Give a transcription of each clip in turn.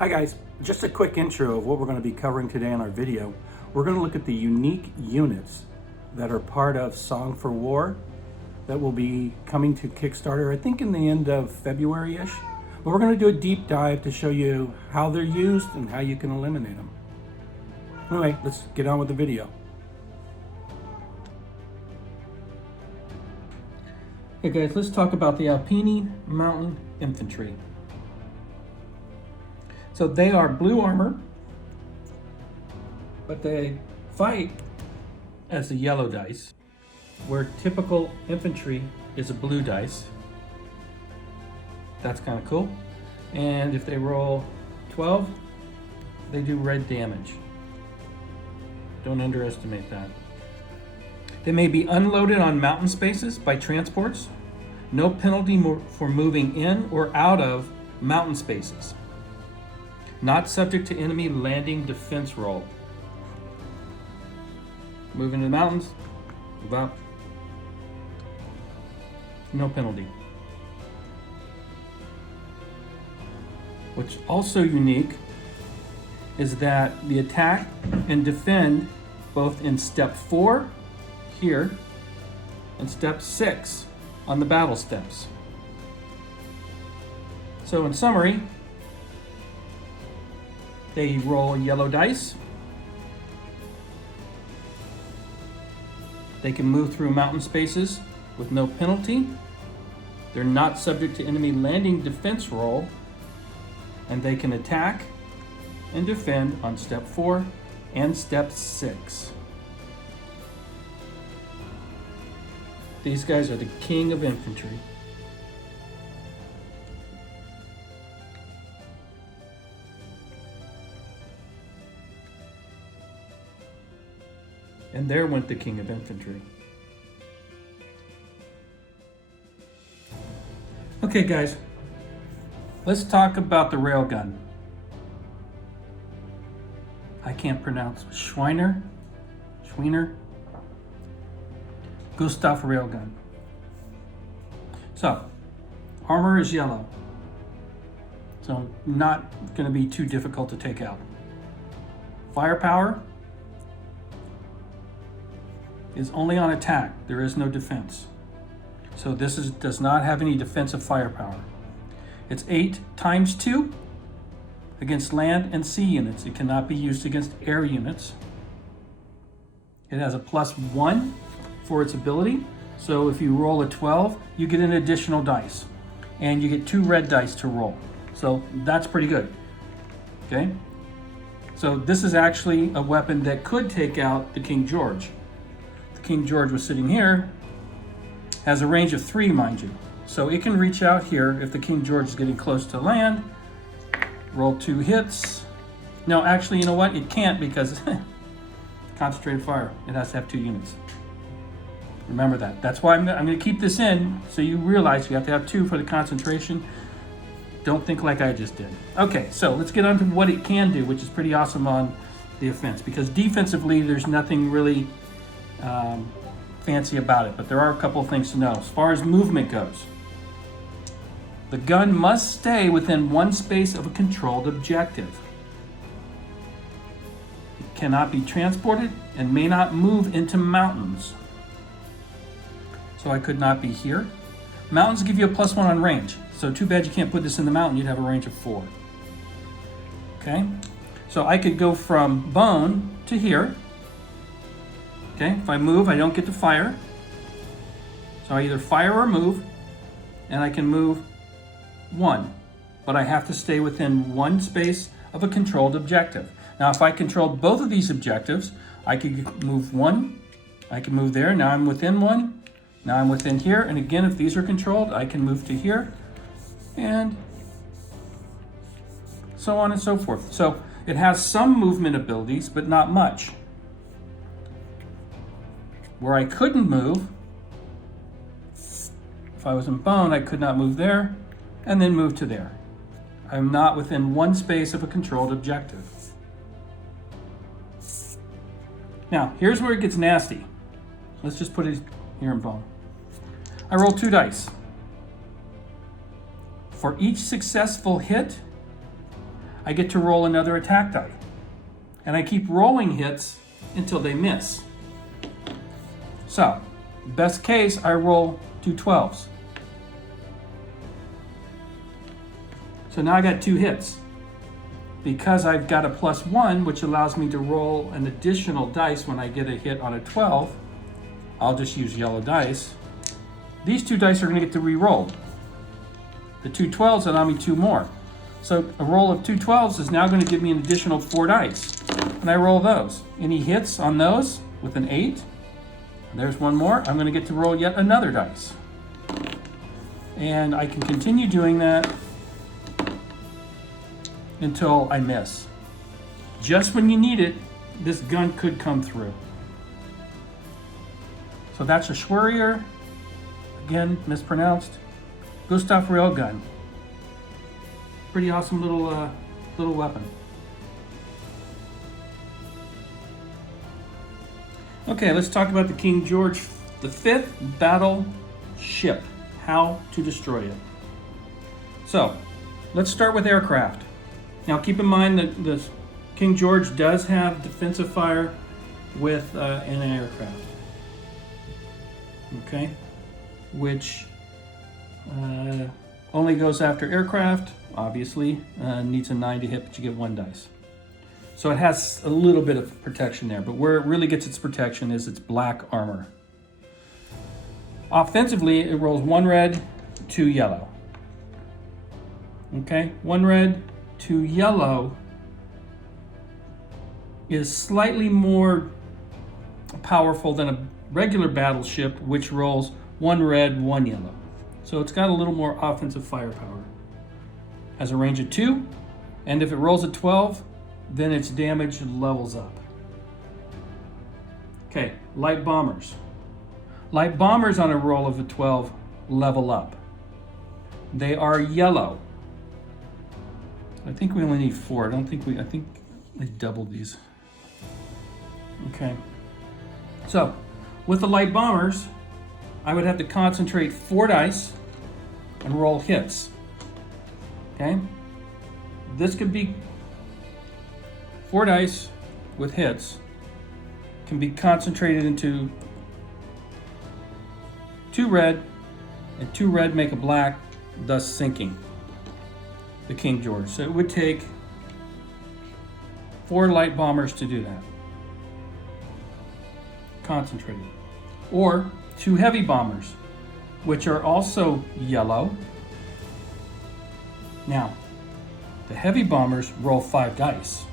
Hi guys, just a quick intro of what we're going to be covering today in our video. We're going to look at the unique units that are part of Song for War that will be coming to Kickstarter, I think in the end of February-ish. But we're going to do a deep dive to show you how they're used and how you can eliminate them. Anyway, let's get on with the video. Hey guys, let's talk about the Alpine Mountain Infantry. So they are blue armor, but they fight as the yellow dice, where typical infantry is a blue dice. That's kind of cool. And if they roll 12, they do red damage. Don't underestimate that. They may be unloaded on mountain spaces by transports. No penalty for moving in or out of mountain spaces. Not subject to enemy landing defense roll. Move into the mountains, move out. No penalty. What's also unique is that the attack and defend both in step 4 here and step 6 on the battle steps. So in summary, they roll yellow dice. They can move through mountain spaces with no penalty. They're not subject to enemy landing defense roll, and they can attack and defend on step 4 and step 6. These guys are the king of infantry. And there went the king of infantry. Okay guys, let's talk about the railgun. I can't pronounce Schweiner, Gustav railgun. So, armor is yellow. So not gonna be too difficult to take out. Firepower is only on attack. There is no defense. So this does not have any defensive firepower. It's 8 times 2 against land and sea units. It cannot be used against air units. It has a +1 for its ability. So if you roll a 12, you get an additional dice. And you get 2 red dice to roll. So that's pretty good. Okay? So this is actually a weapon that could take out the King George. King George was sitting here, has a range of 3, mind you. So it can reach out here if the King George is getting close to land, roll 2 hits. No, actually, you know what? It can't because concentrated fire. It has to have 2 units. Remember that. That's why I'm going to keep this in so you realize you have to have 2 for the concentration. Don't think like I just did. Okay, so let's get on to what it can do, which is pretty awesome on the offense, because defensively, there's nothing really fancy about it, but there are a couple of things to know. As far as movement goes, the gun must stay within 1 space of a controlled objective. It cannot be transported and may not move into mountains. So I could not be here. Mountains give you a +1 on range, so too bad you can't put this in the mountain. You'd have a range of 4. Okay, so I could go from bone to here. Okay, if I move, I don't get to fire. So I either fire or move, and I can move 1, but I have to stay within 1 space of a controlled objective. Now, if I controlled both of these objectives, I could move 1, I can move there, now I'm within 1, now I'm within here, and again, if these are controlled, I can move to here, and so on and so forth. So it has some movement abilities, but not much. Where I couldn't move, if I was in bone, I could not move there and then move to there. I'm not within 1 space of a controlled objective. Now, here's where it gets nasty. Let's just put it here in bone. I roll 2 dice. For each successful hit, I get to roll another attack die. And I keep rolling hits until they miss. So, best case, I roll 2 12s. So now I got 2 hits. Because I've got a +1, which allows me to roll an additional dice when I get a hit on a 12, I'll just use yellow dice. These 2 dice are going to get to re-roll. The 2 12s allow me 2 more. So a roll of 2 12s is now going to give me an additional 4 dice. And I roll those. Any hits on those with an 8? There's one more. I'm going to get to roll yet another dice. And I can continue doing that until I miss. Just when you need it, this gun could come through. So that's a Schwerrier, again, mispronounced, Gustav Railgun. Pretty awesome little weapon. Okay, let's talk about the King George V battleship, how to destroy it. So, let's start with aircraft. Now keep in mind that the King George does have defensive fire with an aircraft. Okay, which only goes after aircraft, obviously, needs a 9 to hit, but you get 1 dice. So it has a little bit of protection there, but where it really gets its protection is its black armor. Offensively, it rolls 1 red, 2 yellow. Okay, 1 red, 2 yellow is slightly more powerful than a regular battleship, which rolls 1 red, 1 yellow. So it's got a little more offensive firepower. Has a range of 2, and if it rolls a 12, then its damage levels up. Okay, light bombers. Light bombers on a roll of a 12 level up. They are yellow. I think we only need 4. I think they doubled these. Okay. So, with the light bombers, I would have to concentrate 4 dice and roll hits. Okay? This could be 4 dice with hits can be concentrated into 2 red, and 2 red make a black, thus sinking the King George. So it would take 4 light bombers to do that. Concentrated. Or 2 heavy bombers, which are also yellow. Now, the heavy bombers roll 5 dice.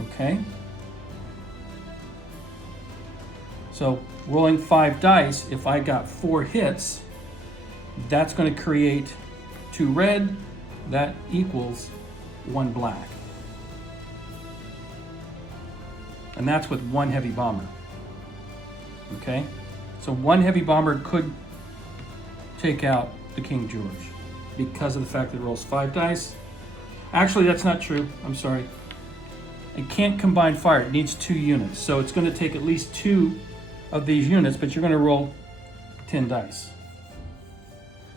Okay? So, rolling 5 dice, if I got 4 hits, that's going to create 2 red, that equals 1 black. And that's with 1 heavy bomber. Okay? So 1 heavy bomber could take out the King George because of the fact that it rolls 5 dice. Actually, that's not true. I'm sorry. It can't combine fire. It needs 2 units. So it's going to take at least 2 of these units, but you're going to roll 10 dice.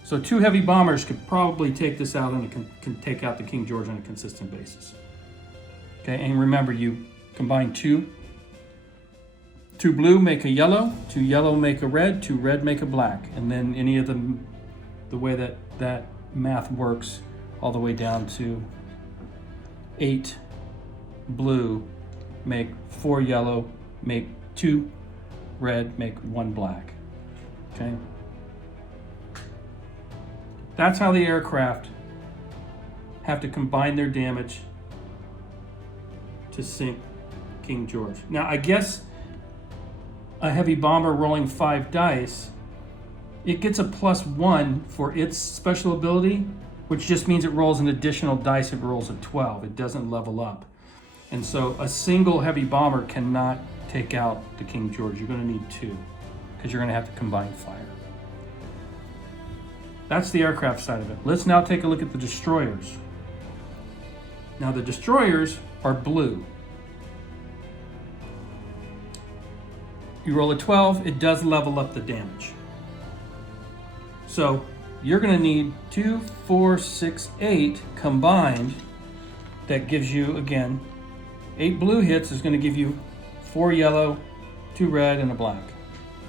So 2 heavy bombers could probably take this out and can take out the King George on a consistent basis. Okay, and remember, you combine 2 blue make a yellow, 2 yellow make a red, 2 red make a black, and then any of them, the way that math works, all the way down to 8 blue make 4 yellow, make 2 red, make 1 black. Okay? That's how the aircraft have to combine their damage to sink King George. Now, I guess a heavy bomber rolling 5 dice, it gets a +1 for its special ability, which just means it rolls an additional dice if it rolls a 12. It doesn't level up. And so a single heavy bomber cannot take out the King George. You're going to need 2 because you're going to have to combine fire. That's the aircraft side of it. Let's now take a look at the destroyers. Now the destroyers are blue. You roll a 12, it does level up the damage. So you're going to need 2, 4, 6, 8 combined that gives you, again, 8 blue hits is going to give you 4 yellow, 2 red, and a black.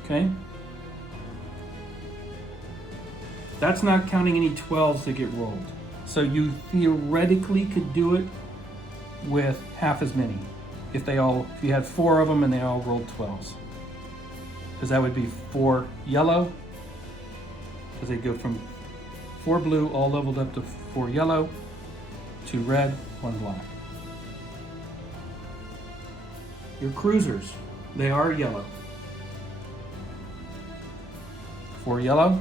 Okay? That's not counting any 12s that get rolled. So you theoretically could do it with half as many if you had 4 of them and they all rolled 12s. Because that would be 4 yellow, because they go from 4 blue all leveled up to 4 yellow, 2 red, 1 black. Your cruisers, they are yellow. 4 yellow,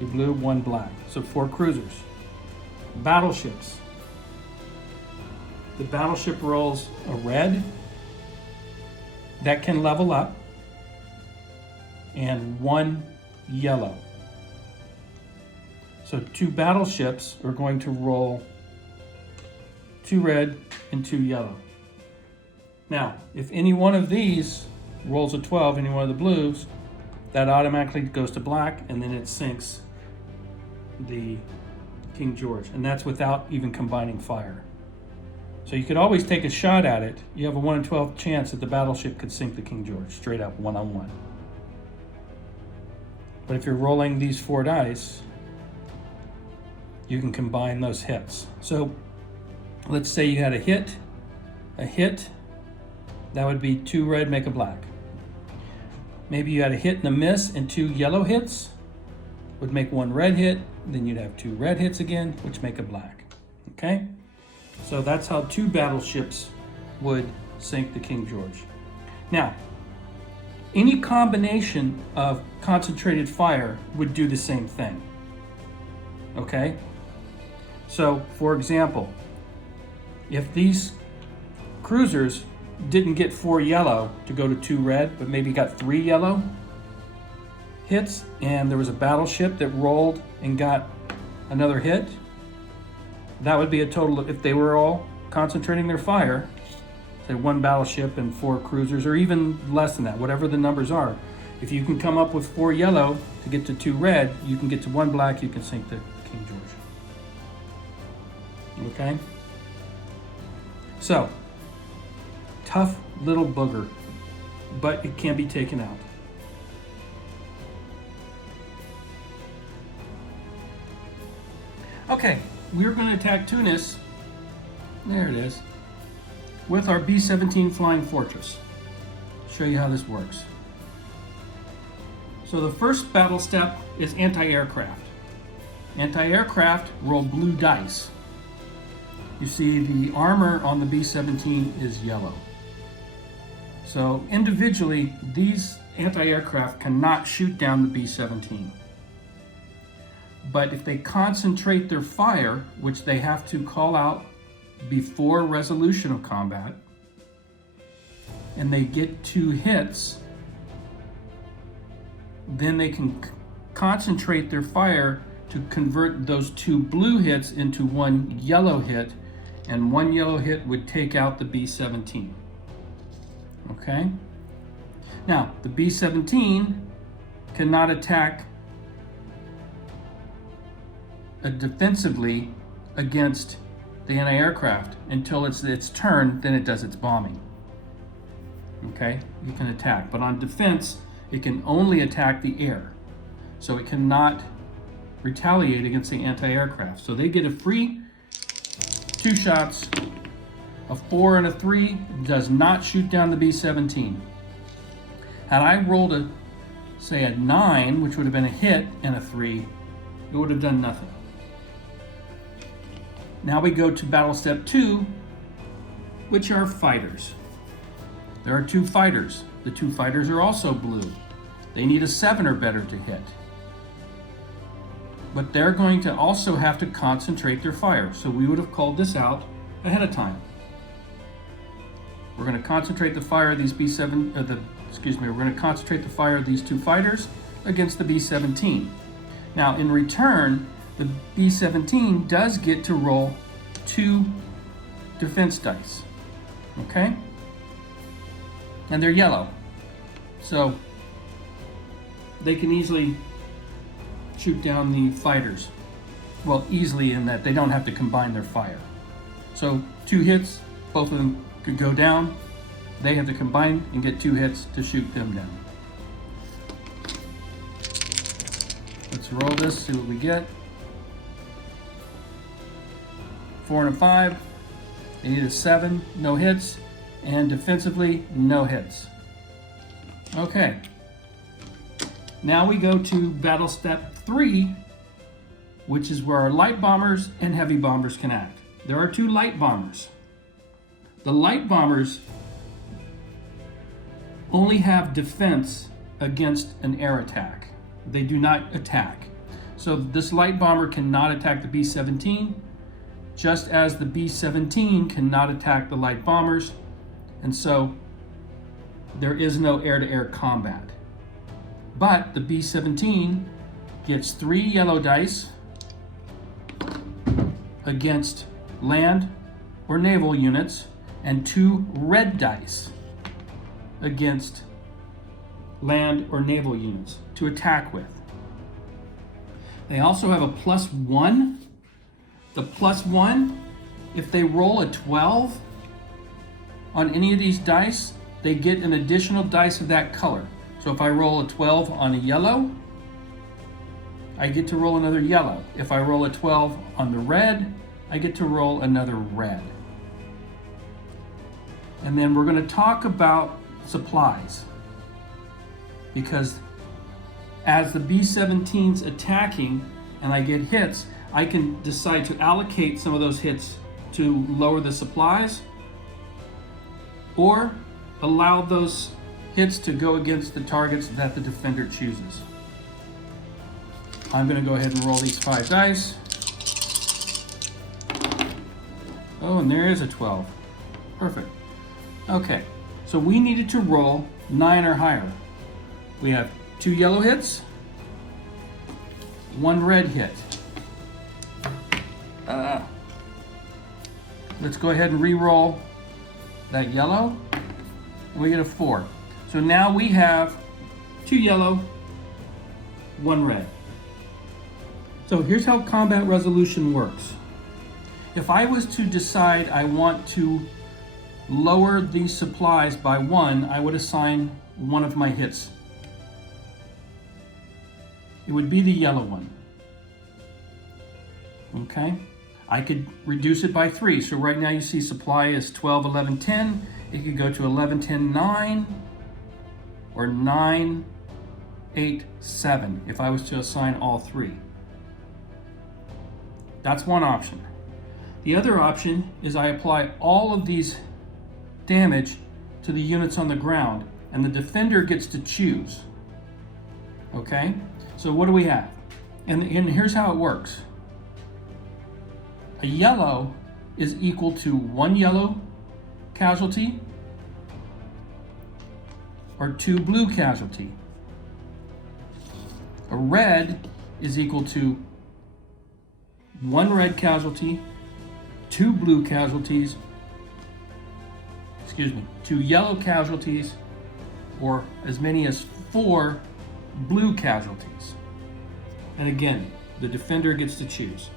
2 blue, 1 black. So 4 cruisers. Battleships. The battleship rolls a red that can level up and 1 yellow. So 2 battleships are going to roll 2 red and 2 yellow. Now, if any one of these rolls a 12, any one of the blues, that automatically goes to black, and then it sinks the King George. And that's without even combining fire. So you could always take a shot at it. You have a 1 in 12 chance that the battleship could sink the King George, straight up, one-on-one. But if you're rolling these 4 dice, you can combine those hits. So let's say you had a hit, that would be 2 red, make a black. Maybe you had a hit and a miss and 2 yellow hits, would make 1 red hit, then you'd have 2 red hits again, which make a black. Okay? So that's how 2 battleships would sink the King George. Now, any combination of concentrated fire would do the same thing. Okay? So, for example, if these cruisers didn't get 4 yellow to go to 2 red, but maybe got 3 yellow hits, and there was a battleship that rolled and got another hit, that would be a total of, if they were all concentrating their fire, say 1 battleship and 4 cruisers, or even less than that, whatever the numbers are. If you can come up with 4 yellow to get to 2 red, you can get to 1 black, you can sink the King George. Okay? So, tough little booger, but it can be taken out. Okay, we're going to attack Tunis, there it is, with our B-17 Flying Fortress. Show you how this works. So the first battle step is anti-aircraft. Anti-aircraft roll blue dice. You see the armor on the B-17 is yellow. So individually, these anti-aircraft cannot shoot down the B-17. But if they concentrate their fire, which they have to call out before resolution of combat, and they get 2 hits, then they can concentrate their fire to convert those 2 blue hits into 1 yellow hit, and 1 yellow hit would take out the B-17. Okay? Now, the B-17 cannot attack defensively against the anti-aircraft until it's its turn, then it does its bombing. Okay? You can attack, but on defense, it can only attack the air. So it cannot retaliate against the anti-aircraft. So they get a free 2 shots. A 4 and a 3 does not shoot down the B-17. Had I rolled a 9, which would have been a hit, and a 3, it would have done nothing. Now we go to battle step 2, which are fighters. There are 2 fighters. The 2 fighters are also blue. They need a 7 or better to hit. But they're going to also have to concentrate their fire. So we would have called this out ahead of time. We're going to concentrate the fire of these we're going to concentrate the fire of these 2 fighters against the B-17. Now, in return, the B-17 does get to roll 2 defense dice. Okay? And they're yellow. So they can easily shoot down the fighters. Well, easily in that they don't have to combine their fire. So 2 hits, both of them could go down. They have to combine and get 2 hits to shoot them down. Let's roll this, see what we get. 4 and a 5. They need a 7, no hits. And defensively, no hits. Okay. Now we go to battle step 3, which is where our light bombers and heavy bombers can act. There are 2 light bombers. The light bombers only have defense against an air attack. They do not attack. So this light bomber cannot attack the B-17, just as the B-17 cannot attack the light bombers, and so there is no air-to-air combat. But the B-17 gets 3 yellow dice against land or naval units and 2 red dice against land or naval units to attack with. They also have a +1. The +1, if they roll a 12 on any of these dice, they get an additional dice of that color. So if I roll a 12 on a yellow, I get to roll another yellow. If I roll a 12 on the red, I get to roll another red. And then we're going to talk about supplies, because as the B-17's attacking and I get hits, I can decide to allocate some of those hits to lower the supplies, or allow those hits to go against the targets that the defender chooses. I'm going to go ahead and roll these 5 dice. Oh, and there is a 12. Perfect. Okay, so we needed to roll 9 or higher. We have 2 yellow hits, 1 red hit. Let's go ahead and re-roll that yellow, and we get a 4. So now we have 2 yellow, 1 red. So here's how combat resolution works. If I was to decide I want to lower these supplies by 1, I would assign one of my hits. It would be the yellow one. Okay? I could reduce it by 3. So right now you see supply is 12, 11, 10. It could go to 11, 10, 9, or 9, 8, 7 if I was to assign all 3. That's one option. The other option is I apply all of these damage to the units on the ground, and the defender gets to choose. Okay? So what do we have? And here's how it works. A yellow is equal to 1 yellow casualty or 2 blue casualty. A red is equal to 1 red casualty, 2 blue casualties, 2 yellow casualties, or as many as 4 blue casualties. And again, the defender gets to choose.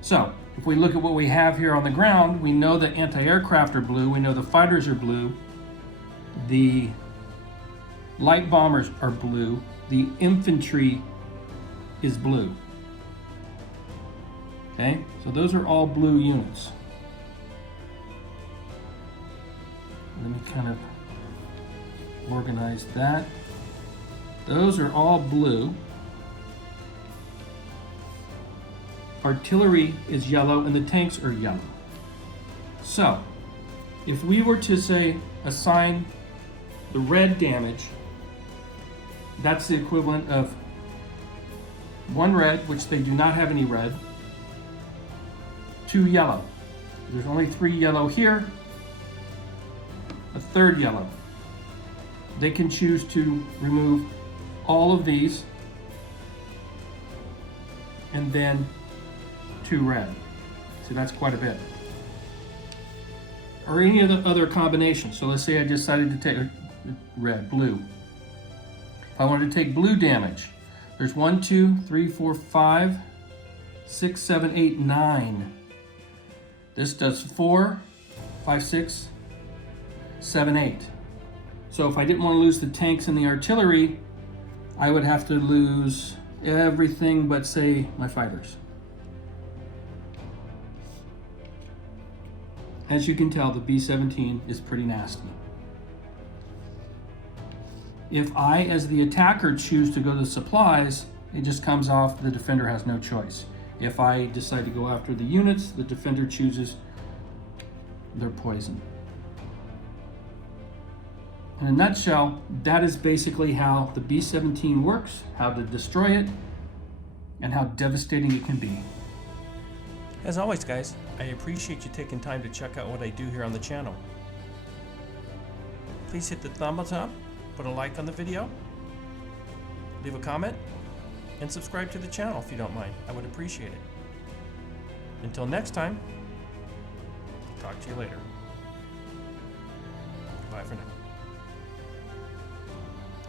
So, if we look at what we have here on the ground, we know the anti-aircraft are blue, we know the fighters are blue, the light bombers are blue, the infantry is blue. Okay, so those are all blue units. Let me kind of organize that. Those are all blue. Artillery is yellow and the tanks are yellow. So, if we were to say assign the red damage, that's the equivalent of 1 red, which they do not have any red, 2 yellow. There's only 3 yellow here, a 3rd yellow. They can choose to remove all of these and then 2 red. So that's quite a bit. Or any of the other combinations. So let's say I decided to take red, blue. If I wanted to take blue damage, there's 1, 2, 3, 4, 5, 6, 7, 8, 9. This does 4, 5, 6, 7, 8. So if I didn't want to lose the tanks and the artillery, I would have to lose everything but, say, my fighters. As you can tell, the B-17 is pretty nasty. If I, as the attacker, choose to go to supplies, it just comes off, the defender has no choice. If I decide to go after the units, the defender chooses their poison. In a nutshell, that is basically how the B-17 works, how to destroy it, and how devastating it can be. As always, guys, I appreciate you taking time to check out what I do here on the channel. Please hit the thumbs up, put a like on the video, leave a comment, and subscribe to the channel if you don't mind. I would appreciate it. Until next time, talk to you later.